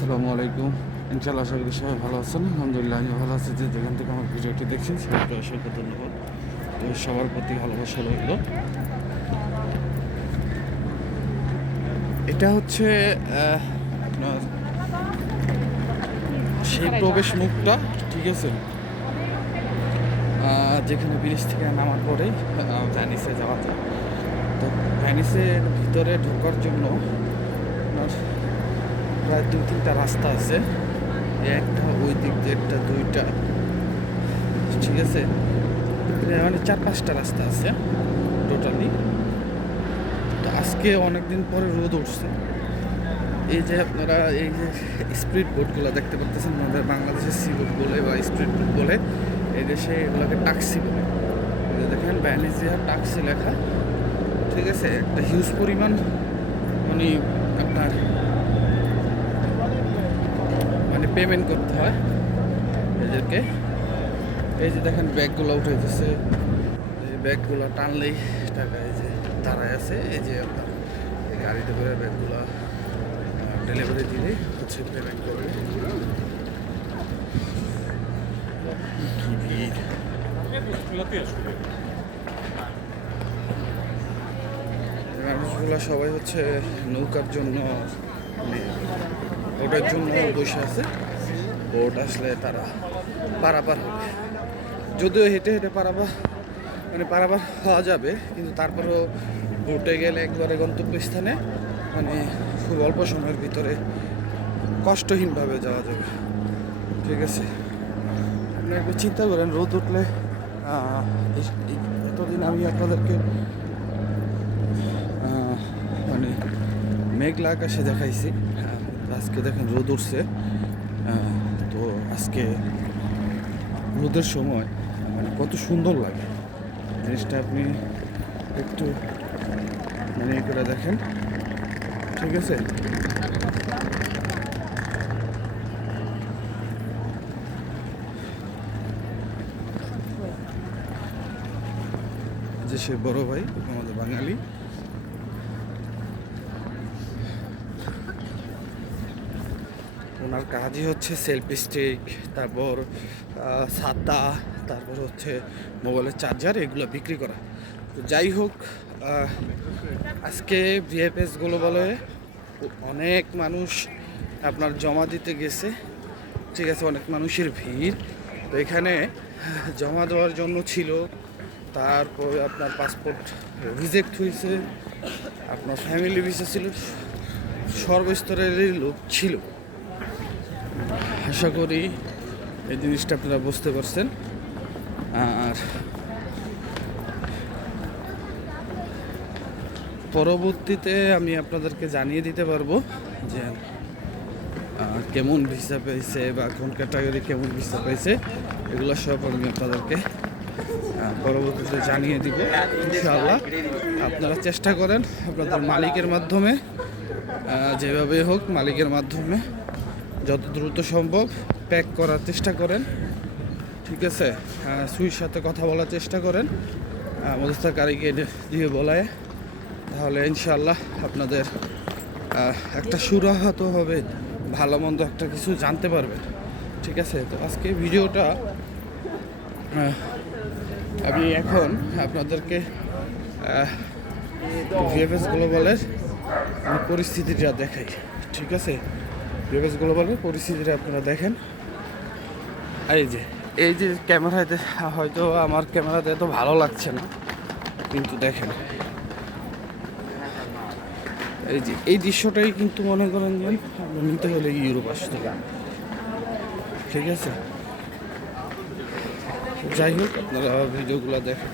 আসসালামু আলাইকুম। ইনশাল্লাহ আশা করি সবাই ভালো আছেন। আলহামদুলিল্লাহ আমি ভালো আছি। যে যেখান থেকে আমার ভিডিওটি দেখছেন সবাইকে অসংখ্য ধন্যবাদ। সবার প্রতি ভালোবাসা রইল। এটা হচ্ছে সেই প্রবেশ মুখটা ঠিক আছে? যেখানে ব্রিজ থেকে নামার আহ, ভ্যানিসে যাওয়া যায়। তো ভ্যানিসের ভিতরে ঢোকার জন্য আপনার প্রায় দু তিনটা রাস্তা আছে। একটা ওই দিক দিয়ে, একটা দুইটা। ঠিক আছে? মানে চার পাঁচটা রাস্তা আছে টোটালি তো আজকে অনেক দিন পরে রোদ উঠছে। এই যে আপনারা এই যে স্পিড বোটগুলো দেখতে পাচ্ছেন, আমাদের বাংলাদেশের সি বোট বলে বা স্পিড বোট বলে, এই দেশে এগুলোকে টাক্সি বলে। দেখেন ব্যানিজিয়া টাক্সি লেখা। ঠিক আছে? একটা হিউজ পরিমাণ মানে আপনার পেমেন্ট করতে হয়। এদেরকে। এই যে দেখেন ব্যাগগুলো উঠে দিচ্ছে এই ব্যাগগুলো টানলেই টাকা এই যে দাঁড়ায় আছে। এই যে আপনার এই গাড়িতে করে ব্যাগগুলো ডেলিভারি দিলেই হচ্ছে পেমেন্ট করবে। মানুষগুলো সবাই হচ্ছে নৌকার জন্য মানে ওটার জন্য বসে আছে। বোট আসলে তারা পারাপার হবে। যদিও হেঁটে হেঁটে পারাপার মানে পারাপার হওয়া যাবে কিন্তু তারপরেও বোটে গেলে একবারে গন্তব্যস্থানে মানে খুব অল্প সময়ের ভিতরে কষ্টহীনভাবে যাওয়া যাবে। ঠিক আছে? আপনি একটু চিন্তা করেন রোদ উঠলে এতদিন আমি আপনাদেরকে মানে মেঘলা আকাশে দেখাইছি। আহ, আজকে দেখেন রোদ উঠছে। আজকে রোদের সময় মানে কত সুন্দর লাগে। জিনিসটা আপনি একটু মানে করে দেখেন। ঠিক আছে? যে সে বড় ভাই, আমাদের বাঙালি। ওনার কাজই হচ্ছে সেলফি স্টিক তারপর ছাতা, তারপর হচ্ছে মোবাইলের চার্জার এগুলো বিক্রি করা। তো যাই হোক আজকে ভিএফএসগুলো বলে অনেক মানুষ আপনার জমা দিতে গেছে। ঠিক আছে, অনেক মানুষের ভিড়। তো এখানে জমা দেওয়ার জন্য ছিল, তারপর আপনার পাসপোর্ট রিজেক্ট হয়েছে, আপনার ফ্যামিলি ভিসা ছিল, সর্বস্তরেরই লোক ছিল। আশা করি এই জিনিসটা আপনারা বুঝতে পারছেন। আর পরবর্তীতে আমি আপনাদেরকে জানিয়ে দিতে পারব যে কেমন ভিসা পেয়েছে বা কোন ক্যাটাগরি কেমন ভিসা পেয়েছে এগুলো সব আমি আপনাদেরকে পরবর্তীতে জানিয়ে দিব। ইনশাআল্লাহ আপনারা চেষ্টা করেন আপনাদের মালিকের মাধ্যমে যেভাবে হোক মালিকের মাধ্যমে যত দ্রুত সম্ভব প্যাক করার চেষ্টা করেন। ঠিক আছে? সুইর সাথে কথা বলার চেষ্টা করেন। অবস্থাকারীকে দিয়ে বলায়। তাহলে ইনশাল্লাহ আপনাদের একটা সুরাহত হবে। ভালো মন্দ একটা কিছু জানতে পারবেন। ঠিক আছে? তো আজকে ভিডিওটা আমি এখন আপনাদেরকে ভিএফএস গ্লোবালের পরিস্থিতিটা দেখাই। ঠিক আছে? ভিএফএস গ্লোবালের পরিস্থিতিটা আপনারা দেখেন। এই যে এই যে ক্যামেরাতে, হয়তো আমার ক্যামেরাতে এত ভালো লাগছে না, কিন্তু দেখেন। এই যে, এই দৃশ্যটাই কিন্তু মনে করেন যে নিতে হলে ইউরোপ আসতে ঠিক আছে? যাই হোক, আপনারা ভিডিওগুলো দেখেন।